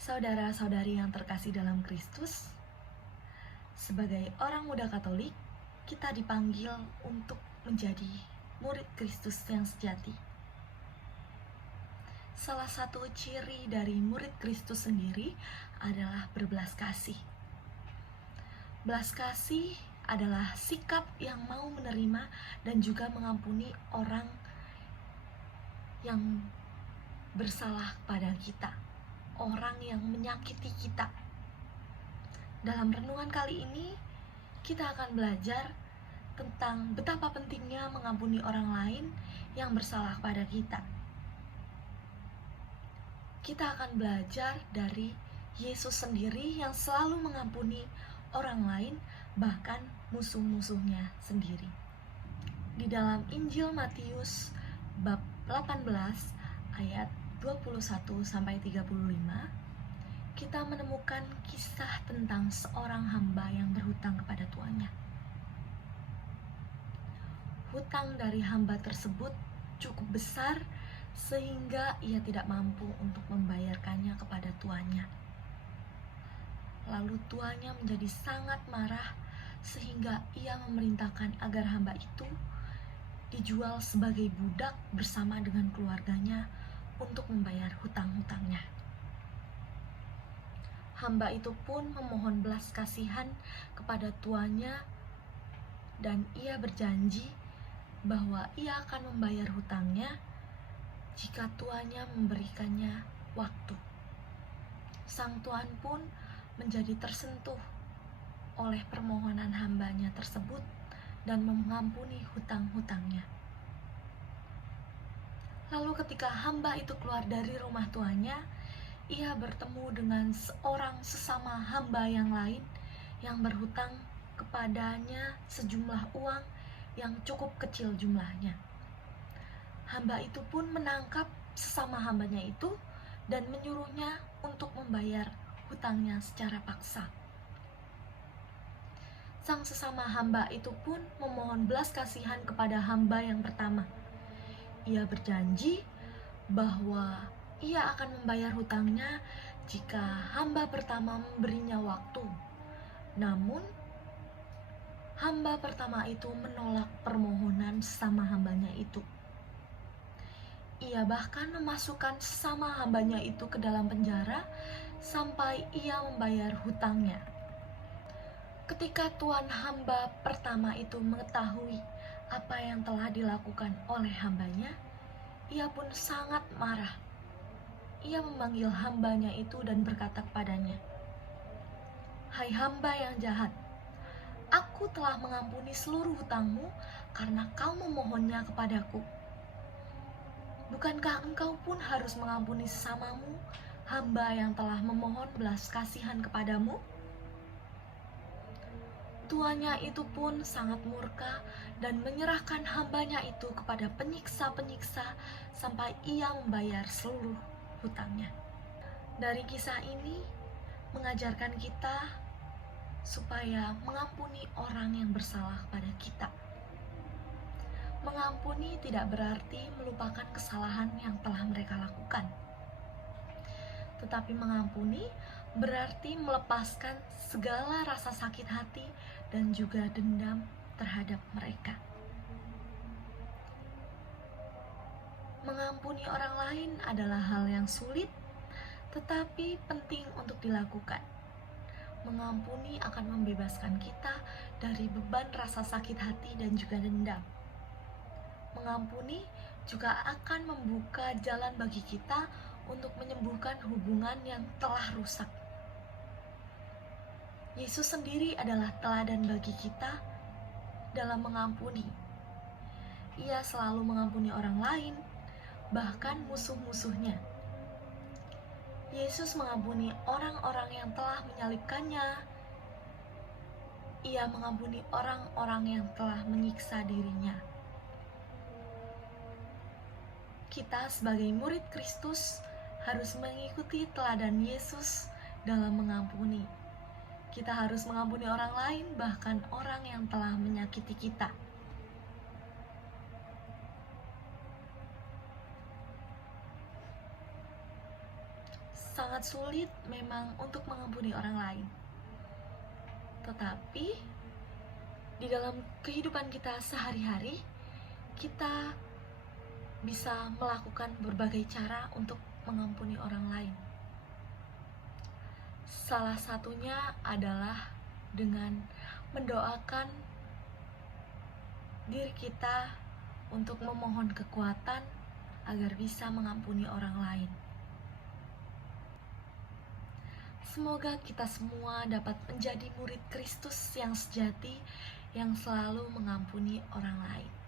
Saudara-saudari yang terkasih dalam Kristus, sebagai orang muda Katolik, kita dipanggil untuk menjadi murid Kristus yang sejati. Salah satu ciri dari murid Kristus sendiri adalah berbelas kasih. Belas kasih adalah sikap yang mau menerima dan juga mengampuni orang yang bersalah pada kita, orang yang menyakiti kita. Dalam renungan kali ini, kita akan belajar tentang betapa pentingnya mengampuni orang lain yang bersalah pada kita. Kita akan belajar dari Yesus sendiri yang selalu mengampuni orang lain, bahkan musuh-musuhnya sendiri. Di dalam Injil Matius bab 18 ayat 21-35, kita menemukan kisah tentang seorang hamba yang berhutang kepada tuannya. Hutang dari hamba tersebut cukup besar sehingga ia tidak mampu untuk membayarkannya kepada tuannya. Lalu tuannya menjadi sangat marah sehingga ia memerintahkan agar hamba itu dijual sebagai budak bersama dengan keluarganya untuk membayar hutang-hutangnya. Hamba itu pun memohon belas kasihan kepada tuannya dan ia berjanji bahwa ia akan membayar hutangnya jika tuannya memberikannya waktu. Sang tuan pun menjadi tersentuh oleh permohonan hambanya tersebut dan mengampuni hutang-hutangnya. Lalu ketika hamba itu keluar dari rumah tuannya, ia bertemu dengan seorang sesama hamba yang lain yang berhutang kepadanya sejumlah uang yang cukup kecil jumlahnya. Hamba itu pun menangkap sesama hambanya itu dan menyuruhnya untuk membayar hutangnya secara paksa. Sang sesama hamba itu pun memohon belas kasihan kepada hamba yang pertama. Ia berjanji bahwa ia akan membayar hutangnya jika hamba pertama memberinya waktu. Namun, hamba pertama itu menolak permohonan sesama hambanya itu. Ia bahkan memasukkan sesama hambanya itu ke dalam penjara sampai ia membayar hutangnya. Ketika tuan hamba pertama itu mengetahui apa yang telah dilakukan oleh hambanya, ia pun sangat marah. Ia memanggil hambanya itu dan berkata kepadanya, "Hai hamba yang jahat, aku telah mengampuni seluruh hutangmu karena kau memohonnya kepadaku. Bukankah engkau pun harus mengampuni sesamamu, hamba yang telah memohon belas kasihan kepadamu?" Tuannya itu pun sangat murka dan menyerahkan hambanya itu kepada penyiksa-penyiksa sampai ia membayar seluruh hutangnya. Dari kisah ini mengajarkan kita supaya mengampuni orang yang bersalah pada kita. Mengampuni tidak berarti melupakan kesalahan yang telah mereka lakukan. Tetapi mengampuni berarti melepaskan segala rasa sakit hati dan juga dendam terhadap mereka. Mengampuni orang lain adalah hal yang sulit, tetapi penting untuk dilakukan. Mengampuni akan membebaskan kita dari beban rasa sakit hati dan juga dendam. Mengampuni juga akan membuka jalan bagi kita untuk menyembuhkan hubungan yang telah rusak. Yesus sendiri adalah teladan bagi kita dalam mengampuni. Ia selalu mengampuni orang lain, bahkan musuh-musuhnya. Yesus mengampuni orang-orang yang telah menyalibkannya. Ia mengampuni orang-orang yang telah menyiksa dirinya. Kita sebagai murid Kristus harus mengikuti teladan Yesus dalam mengampuni. Kita harus mengampuni orang lain, bahkan orang yang telah menyakiti kita. sangat sulit memang untuk mengampuni orang lain. Tetapi di dalam kehidupan kita sehari-hari, kita bisa melakukan berbagai cara untuk mengampuni orang lain. Salah satunya adalah dengan mendoakan diri kita untuk memohon kekuatan agar bisa mengampuni orang lain. Semoga kita semua dapat menjadi murid Kristus yang sejati, yang selalu mengampuni orang lain.